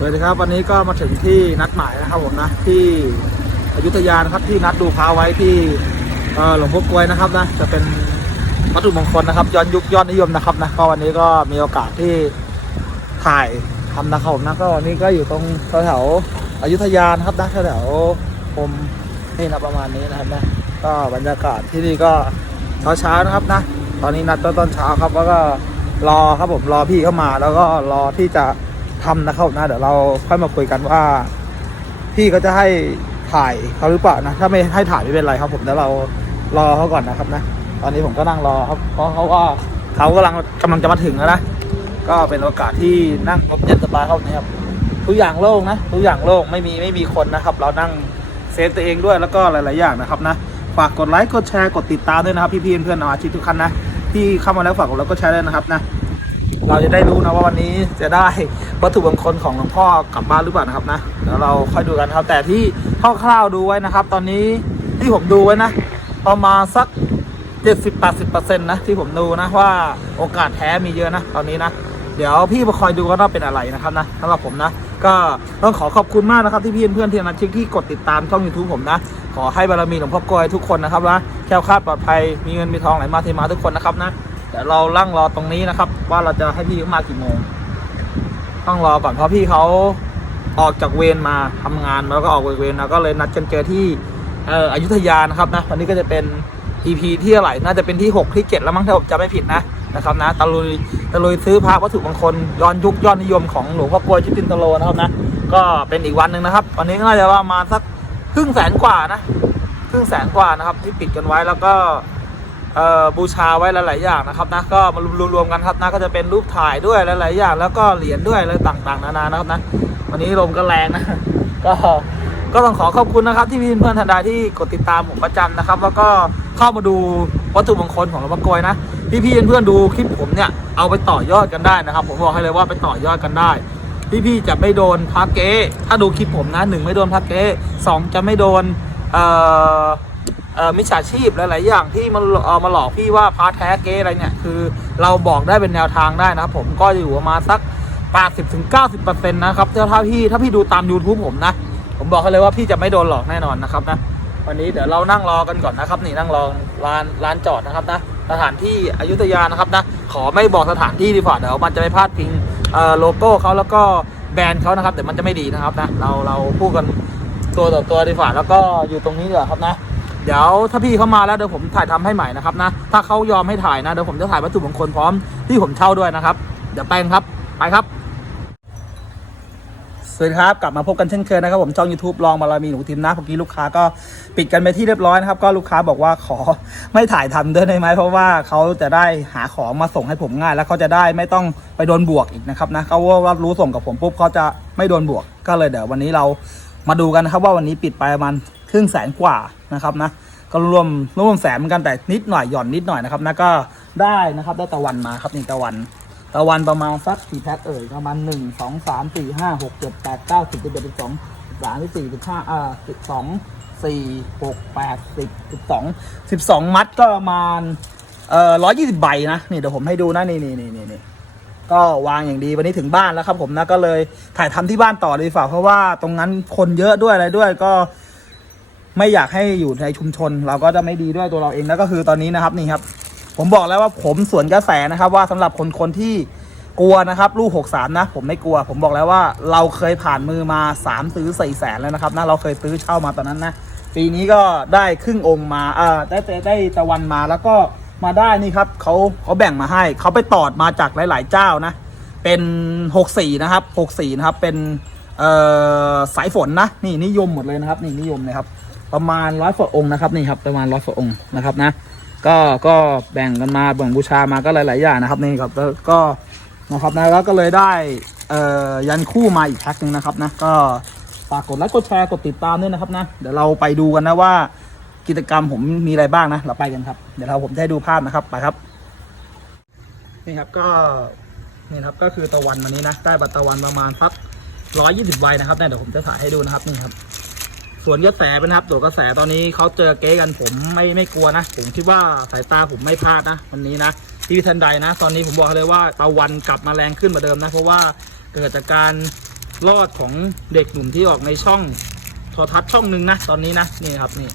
สวัสดีครับวันนี้ก็มาถึงที่นัดหมายนะครับผมนะที่อยุธยานะครับที่นัดดูพระไว้ที่หลวงพ่อกลวยนะครับนะจะเป็นวัตถุมงคลนะครับย้อนยุคยอดนิยมนะครับนะก็วันนี้ก็มีโอกาสที่ถ่ายทำนะครับผมนะก็วันนี้ก็อยู่ตรงแถวอยุธยานะครับนะแถวผมนี่นะประมาณนี้นะครับนะก็บรรยากาศที่นี่ก็เช้าๆนะครับนะ ตอนนี้นัดตอนเช้าครับแล้วก็รอครับผมรอพี่เข้ามาแล้วก็รอที่จะ ทำนะครับนะเดี๋ยวเราค่อยมาคุยกันว่าพี่เขาจะให้ถ่ายเขาหรือเปล่านะ ถ้าไม่ให้ถ่ายไม่เป็นไรครับ ผมเดี๋ยวเรารอเขาก่อนนะครับนะตอนนี้ผมก็นั่งรอครับเพราะเขาว่าเขากำลังกำลังจะมาถึงแล้วนะก็เป็นโอกาสที่นั่งรถเย็นสบายครับนะครับทุกอย่างโล่งนะทุกอย่างโล่งไม่มีไม่มีคนนะครับ เรานั่งเซฟตัวเองด้วยแล้วก็หลาย ๆ อย่างนะครับนะฝากกดไลค์กดแชร์กดติดตามด้วยนะครับพี่ๆเพื่อนๆอาชีพทุกท่านนะที่เข้ามาแล้วฝากกดไลค์กดแชร์ด้วยนะครับนะ เราจะได้รู้นะว่าวันนี้จะได้วัตถุมงคลของหลวงพ่อกลับบ้านหรือเปล่านะครับนะเดี๋ยวเราค่อยดูกันครับ แต่ที่คร่าวๆดูไว้นะครับ ตอนนี้ที่ผมดูไว้นะ ประมาณสัก 70-80%นะที่ผมดูนะว่าโอกาสแท้มีเยอะนะ ตอนนี้นะเดี๋ยวพี่มาคอยดูกันว่าเป็นอะไรนะครับนะสำหรับผมนะ ก็ต้องขอขอบคุณมากนะครับที่พี่เพื่อนๆที่นันชิกที่กดติดตามช่อง YouTube ผมนะ ขอให้บารมีหลวงพ่อกลวยทุกคนนะครับนะแค้วคลาดปลอดภัยมีเงินมีทองไหลมาเทมาทุกคนนะครับนะ เดี๋ยวเราลั่งรอตรงนี้นะครับ ว่าเราจะให้พี่เขามากี่โมง ต้องรอก่อนเพราะพี่เขาออกจากเวรมาทำงานแล้วก็ออกเวรแล้วก็เลยนัดกันเจอที่เอ่ออยุธยานะครับนะวันนี้ก็จะเป็น EP ที่เท่าไรน่าจะเป็นที่ 6 ที่ 7 แล้วมั้งถ้าผมจำไม่ผิดนะนะครับนะตะลุยตะลุยซื้อพระวัตถุมงคลย้อนยุคย้อดนิยมของหลวงพ่อกลวยชิตินตะโลนะครับนะก็เป็นอีกวันหนึ่งนะครับ วันนี้ก็น่าจะประมาณสักครึ่งแสนกว่านะครึ่งแสนกว่านะครับที่ปิดกันไว้แล้วก็ บูชาไว้หลาย ๆ อย่างนะครับนะก็มารวมๆกันครับนะก็จะเป็นรูปถ่ายด้วยหลาย ๆ อย่าง แล้วก็เหรียญด้วยอะไรต่าง ๆ นานานะครับนะวันนี้ลมก็แรงนะก็ก็ต้องขอขอบคุณนะครับที่พี่เพื่อนทันใดที่กดติดตามผมประจำนะครับ แล้วก็เข้ามาดูวัตถุมงคลของหลวงพ่อกลวยนะพี่ๆเพื่อนๆดูคลิปผมเนี่ยเอาไปต่อยอดกันได้นะครับ ผมบอกให้เลยว่าไปต่อยอดกันได้ พี่ๆจะไม่โดนพักเก๊ถ้าดูคลิปผมนะหนึ่งไม่โดนพักเก๊สองจะไม่โดนเอ่อ มิจฉาชีพหลาย ๆ อย่างที่มันเอามาหลอกพี่ว่าพาแท้เก๊อะไรเนี่ยคือเราบอกได้เป็นแนวทางได้นะครับผมก็จะอยู่ประมาณสัก 80-90%นะครับถ้าพี่ถ้าพี่ดูตาม YouTube ผมนะ ผมบอกให้เลยว่าพี่จะไม่โดนหลอกแน่นอนนะครับนะวันนี้เดี๋ยวเรานั่งรอกันก่อนนะครับนี่นั่งรอร้านร้านจอดนะครับนะสถานที่อยุธยานะครับนะขอไม่บอกสถานที่ดีกว่าเดี๋ยวมันจะไปพลาดพิงโลโก้เขาแล้วก็แบรนด์เขานะครับเดี๋ยวมันจะไม่ดีนะครับนะเราเราพูดกันตัวต่อตัวดีกว่าแล้วก็อยู่ตรงนี้เดี๋ยวาครับนะ เดี๋ยวถ้าพี่เขามาแล้วเดี๋ยวผมถ่ายทำให้ใหม่นะครับนะ ถ้าเขายอมให้ถ่ายนะเดี๋ยวผมจะถ่ายวัตถุมงคลพร้อมที่ผมเช่าด้วยนะครับ เดี๋ยวไปกันครับไปครับสวัสดีครับ กลับมาพบกันเช่นเคยนะครับ ผมช่อง YouTube ลองบารมีหนูทิมนะเมื่อกี้ลูกค้าก็ปิดกันไปที่เรียบร้อยนะครับ ก็ลูกค้าบอกว่าขอไม่ถ่ายทำด้วยได้ไหมเพราะว่าเขาจะได้หาของมาส่งให้ผมง่าย แล้วเขาจะได้ไม่ต้องไปโดนบวกอีกนะครับนะเขาว่ารู้ส่งกับผมปุ๊บเขาจะไม่โดนบวก ก็เลยเดี๋ยววันนี้เรามาดูกันนะครับว่าวันนี้ปิดไปประมาณ ครึ่งแสนกว่านะครับนะก็รวมรวมแสนเหมือนกันแต่นิดหน่อยหย่อนนิดหน่อยนะครับนะก็ได้นะครับได้ตะวันมาครับนี่ตะวัน ตะวันประมาณสักกี่แพ็คเอ่ยประมาณหนึ่งสองสามสี่ห้าหกเจ็ดแปดเก้าสิบสิบเอ็ดสิบสองสิบสามสิบสี่สิบห้าอ่าสิบสองสี่หกแปดสิบสิบสองสิบสองมัดก็ประมาณเอ่อร้อยยี่สิบใบนะนี่เดี๋ยวผมให้ดูนะนี่นี่นี่นี่นี่ก็วางอย่างดีวันนี้ถึงบ้านแล้วครับผมนะก็เลยถ่ายทำที่บ้านต่อเลยดีกว่าเพราะว่าตรงนั้นคนเยอะด้วยอะไรด้วยก็ ไม่อยากให้อยู่ในชุมชน เราก็จะไม่ดีด้วยตัวเราเองแล้วก็คือตอนนี้นะครับนี่ครับ ผมบอกแล้วว่าผมสวนกระแสนะครับ ว่าสำหรับคนคนที่กลัวนะครับลูกหกสามนะ ผมไม่กลัว ผมบอกแล้วว่าเราเคยผ่านมือมาสามซื้อสี่แสนแล้วนะครับนะเราเคยซื้อเช่ามาตอนนั้นนะปีนี้ก็ได้ครึ่งองค์มาอ่าได้ได้ตะวันมาแล้วก็มาได้นี่ครับเขาเขาแบ่งมาให้เขาไปตอดมาจากหลาย ๆ เจ้านะ เป็นหกสี่นะครับหกสี่นะครับเป็นเอ่อสายฝนนะนี่นิยมหมดเลยนะครับนี่นิยมนะครับ ประมาณร้อยฝองค์นะครับนี่ครับประมาณร้อยฝองค์นะครับนะ ก็ก็แบ่งกันมาแบ่งบูชามาก็หลาย ๆ อย่างนะครับนี่ครับแล้วก็นะครับนะแล้วก็เลยได้เอ่อยันคู่มาอีกแพ็คหนึ่งนะครับนะก็ฝากกดไลค์กดแชร์กดติดตามด้วยนะครับนะเดี๋ยวเราไปดูกันนะว่ากิจกรรมผมมีอะไรบ้างนะเราไปกันครับเดี๋ยวเราผมจะให้ดูภาพนะครับไปครับนี่ครับก็นี่ครับก็คือตะวันวันนี้นะได้บัตรตะวันประมาณสักร้อยยี่สิบใบนะครับเนี่ยเดี๋ยวผมจะถ่ายให้ดูนะครับนี่ครับ สวนกระแสเป็นครับตัวกระแสตอนนี้เขาเจอเก๊กันผมไม่ไม่กลัวนะ ผมคิดว่าสายตาผมไม่พลาดนะวันนี้นะที่ทันใดนะ ตอนนี้ผมบอกเลยว่าตะวันกลับมาแรงขึ้นเหมือนเดิมนะ เพราะว่าเกิดจากการรอดของเด็กหนุ่มที่ออกในช่องโทรทัศน์ช่องหนึ่งนะ ตอนนี้นะนี่ครับนี่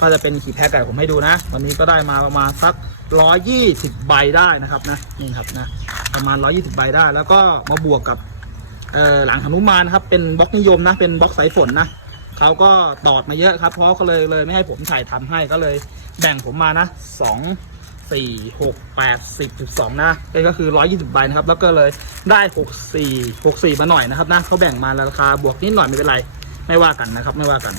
ก็จะเป็นขีดแพ็กไก่ผมให้ดูนะ วันนี้ก็ได้มาประมาณสักร้อยี่สิบใบได้นะครับนะนี่ครับนะประมาณร้อยี่สิบใบได้ แล้วก็มาบวกกับหลังหนุมานครับเป็นบล็อกนิยมนะเป็นบล็อกสายฝนนะ เขาก็ตอดมาเยอะครับ เพราะเขาเลยเลยไม่ให้ผมถ่ายทำให้ก็เลยแบ่งผมมานะสองสี่หกแปดสิบสิบสองนะก็คือร้อยี่สิบใบนะครับ แล้วก็เลยได้หกสี่หกสี่มาหน่อยนะครับนะเขาแบ่งมาราคาบวกนิดหน่อยไม่เป็นไร ไม่ว่ากันนะครับ ไม่ว่ากัน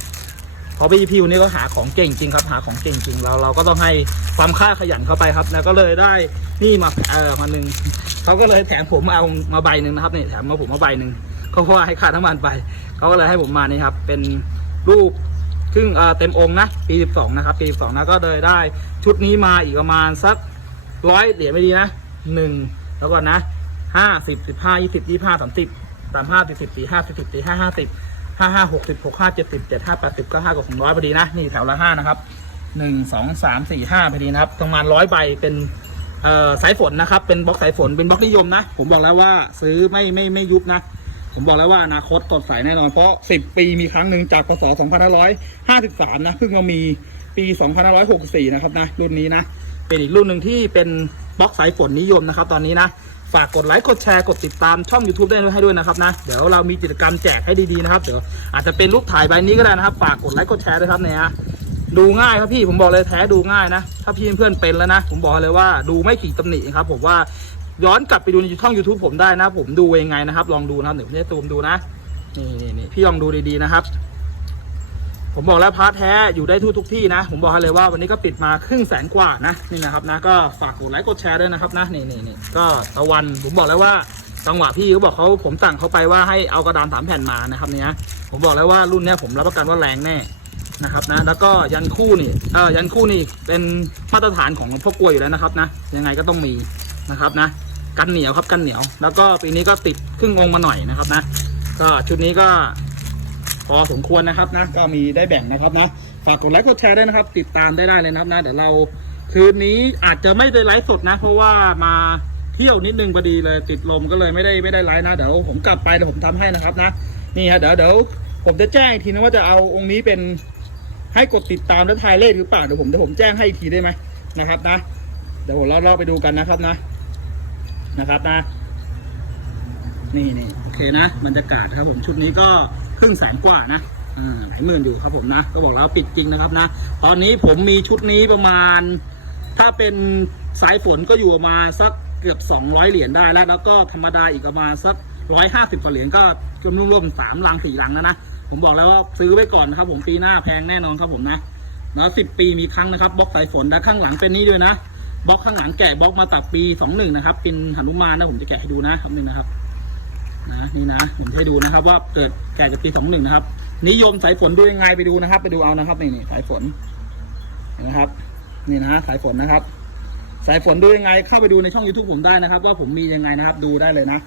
เพราะพี่พี่วันนี้ก็หาของเก่งจริงครับ หาของเก่งจริงเราเราก็ต้องให้ความค่าขยันเข้าไปครับ แล้วก็เลยได้นี่มาเออมาหนึ่งเขาก็เลยแถมผมเอามาใบหนึ่งนะครับนี่แถมมาผมมาใบหนึ่งเขาว่าให้ค่าน้ำมันไป เขาก็เลยให้ผมมานี่ครับ เป็นรูปครึ่งเต็มองค์นะ ปีสิบสองนะครับ ปีสิบสองนะ ก็เลยได้ชุดนี้มาอีกประมาณสักร้อยเหรียญไม่ดีนะหนึ่งแล้วก่อนนะห้าสิบสิบห้ายี่สิบยี่ห้าสามสิบสามห้าสี่สิบสี่ห้าสี่สิบสี่ห้าห้าสิบห้าห้าหกสิบหกห้าเจ็ดสิบเจ็ดห้าแปดสิบเก็ห้ากับสองร้อยพอดีนะ นี่แถวละห้านะครับหนึ่งสองสามสี่ห้าพอดีนะครับประมาณร้อยใบเป็นสายฝนนะครับ เป็นบล็อกสายฝนเป็นบล็อกนิยมนะ ผมบอกแล้วว่าซื้อไม่ไม่ไม่ยุบนะ ผมบอกแล้วว่าอนาคตสดใสแน่นอน เพราะ 10 ปีมีครั้งหนึ่งจากพศ 2553 นะเพิ่งมามีปี 2564 นะครับนะ รุ่นนี้นะ เป็นอีกรุ่นหนึ่งที่เป็นบล็อกสายฝนนิยมนะครับ ตอนนี้นะ ฝากกดไลค์กดแชร์กดติดตามช่อง YouTube ได้ให้ด้วยนะครับนะ เดี๋ยวเรามีกิจกรรมแจกให้ดีๆนะครับ เดี๋ยวอาจจะเป็นรูปถ่ายใบนี้ก็ได้นะครับ ฝากกดไลค์กดแชร์ด้วยครับเนี่ยฮะดูง่ายครับพี่ผมบอกเลยแท้ดูง่ายนะ ถ้าพี่เพื่อนเป็นแล้วนะ ผมบอกเลยว่าดูไม่ขีดตำหนิครับผมว่า ย้อนกลับไปดูในช่อง YouTube ผมได้นะ ผมดูยังไงนะครับ ลองดูนะครับเดี๋ยวผมจะตูมดูนะนี่นี่นี่พี่ลองดูดีๆนะครับ ผมบอกแล้วพาร์ทแท้อยู่ได้ทุกทุกที่นะ ผมบอกให้เลยว่าวันนี้ก็ปิดมาครึ่งแสนกว่านะนี่นะครับนะก็ฝากกดไลค์กดแชร์ด้วยนะครับนะนี่นี่นี่ก็ตะวันผมบอกแล้วว่าจังหวะพี่เขาบอกเขาผมสั่งเขาไปว่าให้เอากระดานสามแผ่นมานะครับเนี่ยผมบอกแล้วว่ารุ่นเนี้ยผมรับประกันว่าแรงแน่นะครับนะแล้วก็ยันคู่นี่เออยันคู่นี่เป็นมาตรฐานของหลวงพ่อกลวยอยู่แล้วนะครับนะยังไงก็ต้องมีนะครับนะ กันเหนียวครับกันเหนียว แล้วก็ปีนี้ก็ติดครึ่งองค์มาหน่อยนะครับนะ ก็ชุดนี้ก็พอสมควรนะครับนะ ก็มีได้แบ่งนะครับนะ ฝากกดไลค์กดแชร์ด้วยนะครับ ติดตามได้ได้เลยนะครับนะ เดี๋ยวเราคืนนี้อาจจะไม่ได้ไลฟ์สดนะ เพราะว่ามาเที่ยวนิดนึงพอดีเลยติดลมก็เลยไม่ได้ไม่ได้ไลฟ์นะ เดี๋ยวผมกลับไปเดี๋ยวผมทำให้นะครับนะ นี่ฮะเดี๋ยวเดี๋ยวผมจะแจ้งอีกทีนะว่าจะเอาองค์นี้เป็นให้กดติดตามแล้วทายเลขหรือเปล่าเดี๋ยวผมเดี๋ยวผมแจ้งให้อีกทีได้ไหมนะครับนะ เดี๋ยวผมรอรอไปดูกันนะครับนะ นะครับนะ นี่นี่โอเคนะบรรยากาศครับผมชุดนี้ก็ครึ่งแสนกว่านะหลายหมื่นอยู่ครับผมนะ ก็บอกแล้วว่าปิดจริงนะครับนะ ตอนนี้ผมมีชุดนี้ประมาณ ถ้าเป็นสายฝนก็อยู่ประมาณสักเกือบ 200 เหรียญได้แล้ว แล้วก็ธรรมดาอีกประมาณสัก 150กว่าเหรียญก็รวมๆสามลังสี่ลังแล้วนะ ผมบอกแล้วว่าซื้อไว้ก่อนนะครับผมปีหน้าแพงแน่นอนครับผมนะนะสิบปีมีครั้งนะครับบล็อกสายฝนนะข้างหลังเป็นนี้ด้วยนะ บล็อกข้างหลังแกะบล็อกมาตัดปี21นะครับ เป็นหนุมานนะผมจะแกะให้ดูนะคำหนึ่งนะครับนะนี่นะผมจะให้ดูนะครับ ว่าเกิดแก่จากปีสองหนึ่งนะครับ นิยมสายฝนดูยังไงไปดูนะครับ ไปดูเอานะครับนี่นี่สายฝนนนะครับ นี่นะสายฝนนะครับ สายฝนดูยังไง เข้าไปดูในช่อง youtube ผมได้นะครับว่าผมมียังไงนะครับ ดูได้เลยนะ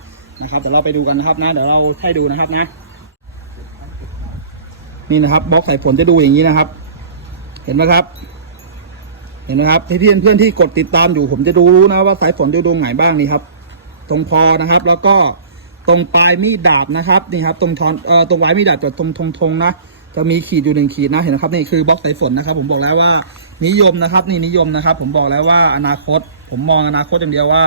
นะครับเดี๋ยวเราไปดูกันนะครับนะเดี๋ยวเราให้ดูนะครับนะ นี่นะครับบล็อกสายฝนจะดูอย่างนี้นะครับ เห็นไหมครับ เห็นไหมครับที่เพื่อนเพื่อนที่กดติดตามอยู่ผมจะดูรู้นะว่าสายฝนจะดูไหนบ้างนี่ครับ ตรงคอนะครับ แล้วก็ตรงปลายมีดดาบนะครับนี่ครับ ตรงทอนเอ่อตรงไว้มีดดาบจะตรงทงทงๆนะจะมีขีดอยู่หนึ่งขีดนะเห็นไหมครับนี่คือบล็อกสายฝนนะครับ ผมบอกแล้วว่านิยมนะครับ นี่นิยมนะครับ ผมบอกแล้วว่าอนาคต ผมมองอนาคตอย่างเดียวว่า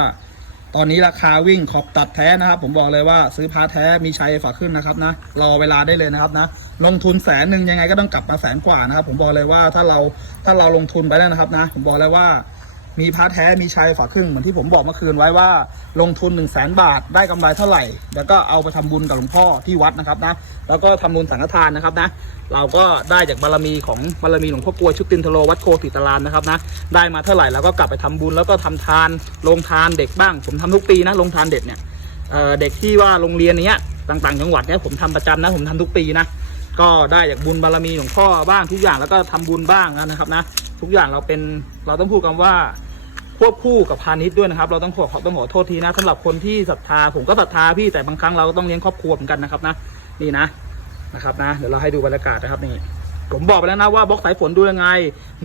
ตอนนี้ราคาวิ่งขอบตัดแท้นะครับ ผมบอกเลยว่าซื้อพาแท้มีชัยฝากขึ้นนะครับนะรอเวลาได้เลยนะครับนะลงทุนแสนหนึ่งยังไงก็ต้องกลับมาแสนกว่านะครับ ผมบอกเลยว่าถ้าเราถ้าเราลงทุนไปแล้วนะครับนะ ผมบอกเลยว่า มีพาแท้มีชัยฝาครึ่งเหมือนที่ผมบอกเมื่อคืนไว้ว่าลงทุน1นึ่งแสนบาทได้กำไรเท่าไหร่ แล้วก็เอาไปทำบุญกับหลวงพ่อที่วัดนะครับนะแล้วก็ทำบุญสังฆทานนะครับนะเราก็ได้จากบารมีของบารมีหลวงพ่อกลวยชุตินทโลวัดโคติตารามนะครับนะได้มาเท่าไหร่เราก็กลับไปทำบุญแล้วก็ทำทานลงทานเด็กบ้าง ผมทำทุกปีนะลงทานเด็กเนี่ยเเด็กที่ว่าโรงเรียนเนี้ยต่างๆจังหวัดเนี้ยผมทำประจำนะผมทำทุกปีนะก็ได้จากบุญบารมีหลวงพ่อบ้างทุกอย่างแล้วก็ทำบุญบ้างนะครับนะทุกอย่างเราเป็นเราต้องพูดกันว่า ควบคู่กับพาณิชย์ด้วยนะครับ เราต้องขอขอต้องขอโทษทีนะสำหรับคนที่ศรัทธาผมก็ศรัทธาพี่แต่บางครั้งเราก็ต้องเลี้ยงครอบครัวเหมือนกันนะครับนะนี่นะนะครับนะเดี๋ยวเราให้ดูบรรยากาศนะครับนี่ผมบอกไปแล้วนะว่าบล็อกสายฝนดูยังไง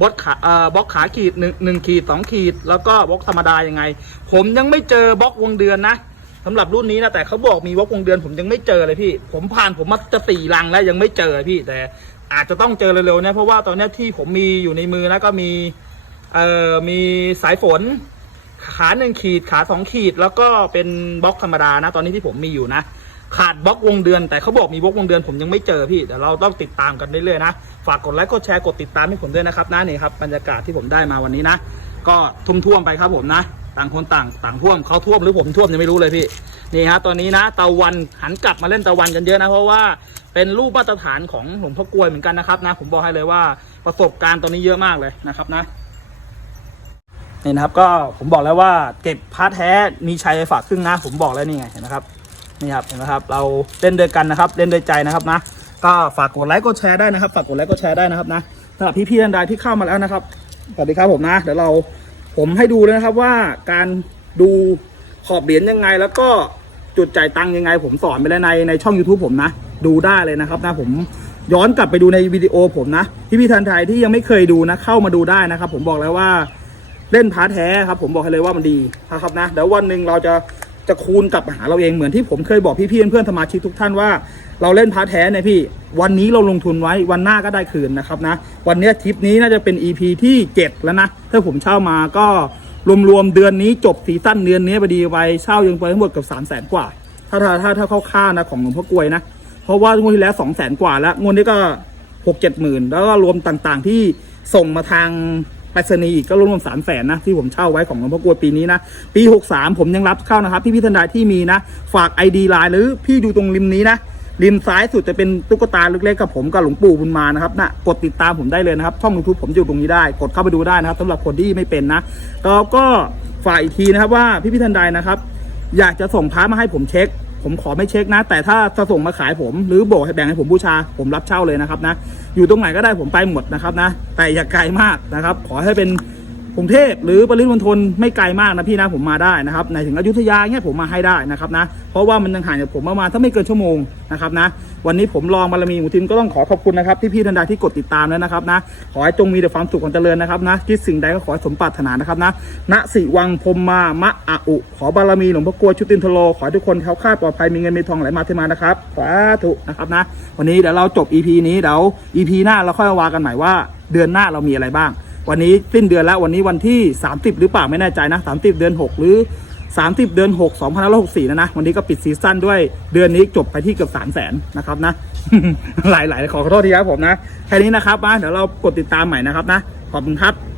บล็อกขาเอ่อบล็อกขาขีดหนึ่งหนึ่งขีดสองขีด แล้วก็บล็อกธรรมดายังไง ผมยังไม่เจอบล็อกวงเดือนนะสำหรับรุ่นนี้นะแต่เขาบอกมีวกวงเดือน ผมยังไม่เจอเลยพี่ ผมผ่านผมมาจะสี่ลังแล้วยังไม่เจอพี่ แต่อาจจะต้องเจอเร็วๆนะเพราะว่าตอนนี้ที่ผมมีอยู่ในมือนะก็มี เอ่อมีสายฝน ขาหนึ่งขีดขาสองขีด แล้วก็เป็นบล็อกธรรมดานะ ตอนนี้ที่ผมมีอยู่นะ ขาดบล็อกวงเดือน แต่เขาบอกมีบล็อกวงเดือนผมยังไม่เจอพี่แต่เราต้องติดตามกันเรื่อยๆนะฝากกดไลค์กดแชร์กดติดตามให้ผมด้วยนะครับนะนี่ครับบรรยากาศที่ผมได้มาวันนี้นะก็ทุ่มท่วมไปครับผมนะต่างคนต่างต่างท่วมเขาท่วมหรือผมท่วมยังไม่รู้เลยพี่นี่ฮะตอนนี้นะตะวันหันกลับมาเล่นตะวันกันเยอะนะเพราะว่าเป็นรูปมาตรฐานของหลวงพ่อกลวยเหมือนกันนะครับนะผมบอกให้เลยว่าประสบการณ์ตอนนี้เยอะมากเลยนะครับนะ นี่นะครับก็ผมบอกแล้วว่าเก็บพาร์ทแท้มีชัยไปฝากครึ่งนะ ผมบอกแล้วนี่ไงเห็นไหมครับนี่ครับเห็นไหมครับเราเล่นด้วยกันนะครับ เล่นด้วยใจนะครับนะก็ฝากกดไลค์กดแชร์ได้นะครับฝากกดไลค์กดแชร์ได้นะครับนะสำหรับพี่ๆท่านใดที่เข้ามาแล้วนะครับสวัสดีครับผมนะเดี๋ยวเราผมให้ดูเลยนะครับว่าการดูขอบเหรียญยังไง แล้วก็จุดจ่ายตังค์ยังไง ผมสอนไปแล้วในในช่อง YouTube ผมนะ ดูได้เลยนะครับนะผมย้อนกลับไปดูในวิดีโอผมนะพี่ๆท่านใดที่ยังไม่เคยดูนะเข้ามาดูได้นะครับ ผมบอกแล้วว่า เล่นพาร์ทแท้ครับ ผมบอกให้เลยว่ามันดีนะครับนะเดี๋ยววันหนึ่งเราจะจะคูณกลับมาหาเราเองเหมือนที่ผมเคยบอกพี่ๆเพื่อนๆสมาชิกทุกท่านว่าเราเล่นพาร์ทแท้เนี่ยพี่ วันนี้เราลงทุนไว้วันหน้าก็ได้คืนนะครับนะ วันนี้ทริปนี้น่าจะเป็น EP ที่ 7 แล้วนะ ถ้าผมเช่ามาก็รวมๆเดือนนี้จบซีซั่นเดือนนี้พอดีไปเช่ายังไปทั้งหมดเกับ3 0 0แสนกว่า ถ้าถ้าถ้าถ้าคร่าวๆนะของหลวงพ่อกลวยนะ เพราะว่างวดที่แล้ว 2 0 0แสนกว่าแล้วงวดนี้ก็หกเจ็ดหมื่น แล้วก็รวมต่างๆที่ส่งมาทาง ไปรษณีย์อีกก็รวมสามแสนนะที่ผมเช่าไว้ของหลวงพ่อกลวยปีนี้นะ ปีหกสามผมยังรับเข้านะครับพี่พิธนดาที่มีนะ ฝาก ID ไลน์หรือพี่ดูตรงริมนี้นะริมซ้ายสุดจะเป็นตุ๊กตาเล็กๆกับผมกับหลวงปู่บุญมานะครับนะกดติดตามผมได้เลยนะครับ ช่องยูทูบผมอยู่ตรงนี้ได้ กดเข้าไปดูได้นะครับสำหรับคนที่ไม่เป็นนะแล้วก็ฝากอีกทีนะครับว่าพี่พิธันดานะครับ อยากจะส่งพระมาให้ผมเช็ค ผมขอไม่เช็คนะ แต่ถ้าส่งมาขายผม หรือโบกให้แบ่งให้ผมบูชา ผมรับเช่าเลยนะครับนะ อยู่ตรงไหนก็ได้ผมไปหมดนะครับนะ แต่อย่าไกลมากนะครับ ขอให้เป็น รุงเทพหรือปริมณฑลไม่ไกลมากนะพี่นะผมมาได้นะครับในถึงอยุธยาเนี่ยผมมาให้ได้นะครับนะเพราะว่ามันยังห่างจากผมประมาณถ้าไม่เกินชั่วโมงนะครับนะวันนี้ผมลองบารมีหมูทิมก็ต้องขอขอบคุณนะครับที่พี่ทันใดที่กดติดตามแล้วนะครับนะขอให้จงมีแต่ความสุขความเจริญนะครับนะคิดสิ่งใดก็ขอให้สมปรารถนานะครับนะณสิวังพรหมามะอะอุ ขอบารมีหลวงพ่อกลวยชุตินทโลขอให้ทุกคนแคล้วคาดปลอดภัยมีเงินมีทองไหลมาเทมานะครับสาธุนะครับนะวันนี้เดี๋ยวเราจบ EP นี้เดี๋ยว EP หน้าเราค่อยมาว่ากันใหม่ว่าเดือนหน้าเรามีอะไรบ้าง วันนี้สิ้นเดือนแล้ววันนี้วันที่ 30 หรือเปล่าไม่แน่ใจนะ 30 เดือน 6 หรือ 30 เดือน 6 2564นะนะ วันนี้ก็ปิดซีซั่นด้วยเดือนนี้จบไปที่เกือบ3 0 0แสนนะครับนะ หลายๆขอขอโทษทีครับผมนะแค่นี้นะครับนะเดี๋ยวเรากดติดตามใหม่นะครับนะขอบคุณครับ